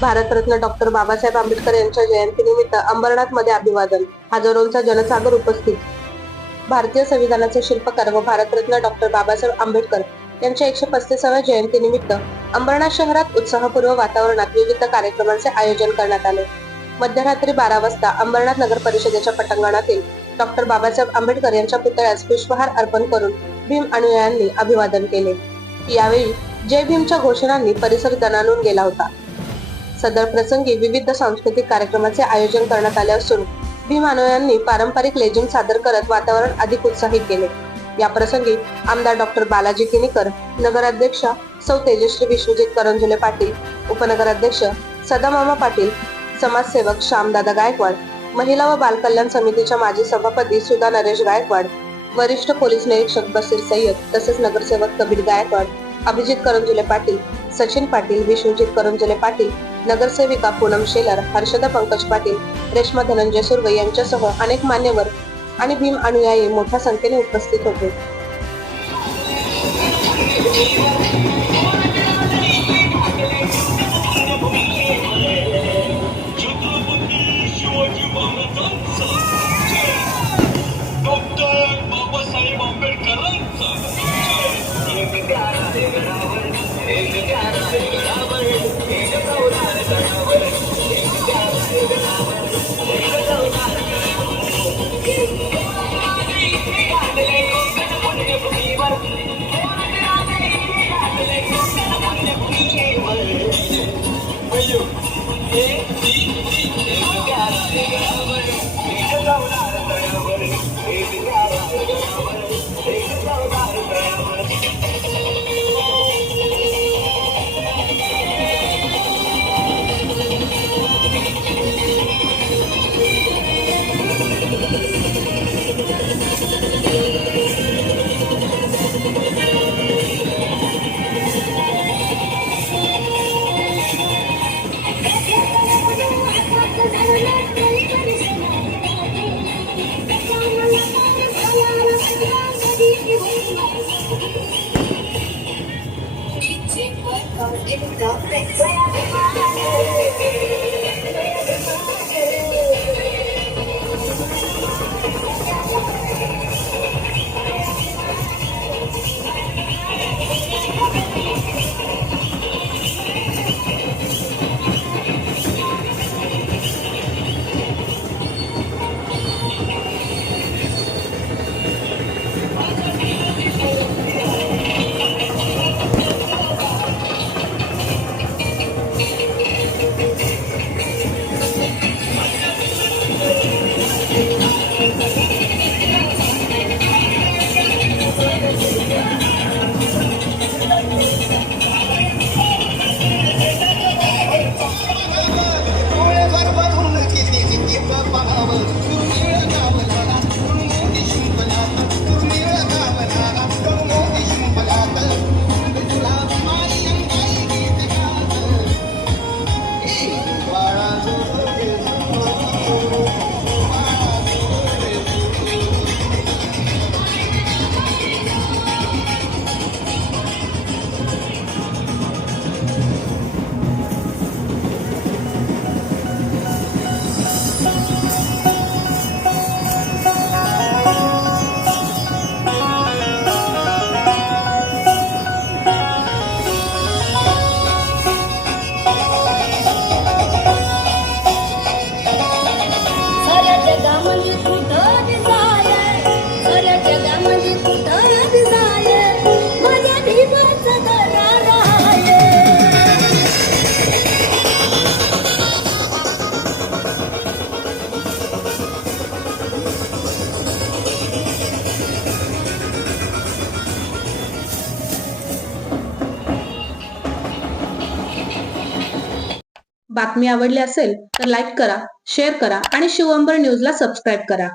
Bharat Ratna doctor Babasaheb Ambedkar यांच्या जयंतीनिमित्त अंबरनाथमध्ये अभिवादन, हजारोंचा जनसागर उपस्थित. भारतीय संविधानाचे शिल्पकार व भारतरत्न डॉक्टर बाबासाहेब आंबेडकर यांच्या 135व्या जयंतीनिमित्त अंबरनाथ शहरात उत्साहपूर्व वातावरणात विविध कार्यक्रमांचे आयोजन करण्यात आले. मध्यरात्री 12 वाजता अंबरनाथ नगर परिषदेच्या पटांगणातील डॉक्टर बाबासाहेब आंबेडकर यांच्या पुतळ्यास पुष्पहार अर्पण करून भीम अनुयायांनी अभिवादन केले. यावेळी जय भीमच्या घोषणांनी परिसर दणाणून गेला होता. सदर प्रसंगी विविध सांस्कृतिक कार्यक्रमाचे आयोजन करण्यात आले असून भीम अनुयायांनी पारंपरिक लेझिम सादर करत वातावरण अधिक उत्साहित केले. या प्रसंगी आमदार डॉक्टर बालाजी किनीकर, नगराध्यक्षा सौ तेजश्री विश्वजित करंजुले पाटील, उपनगराध्यक्ष सदामामा पाटील, समाजसेवक श्यामदादा गायकवाड, महिला व बाल कल्याण समितीच्या माजी सभापती सुधा नरेश गायकवाड, वरिष्ठ पोलीस निरीक्षक बसीर सय्यद तसेच नगरसेवक कबीर गायकवाड, अभिजित करंजुले पाटील, सचिन पाटील, विश्वजित करंजुले पाटील, नगरसेविका पूनम शेलार, हर्षदा पंकज पाटील, रेश्मा धनंजय सुर्वे यांच्यासह अनेक मान्यवर आणि भीम अनुयायी मोठ्या संख्येने उपस्थित होते. बातमी आवडली असेल तर लाईक करा, शेअर करा आणि शिवअंबर न्यूजला सबस्क्राईब करा.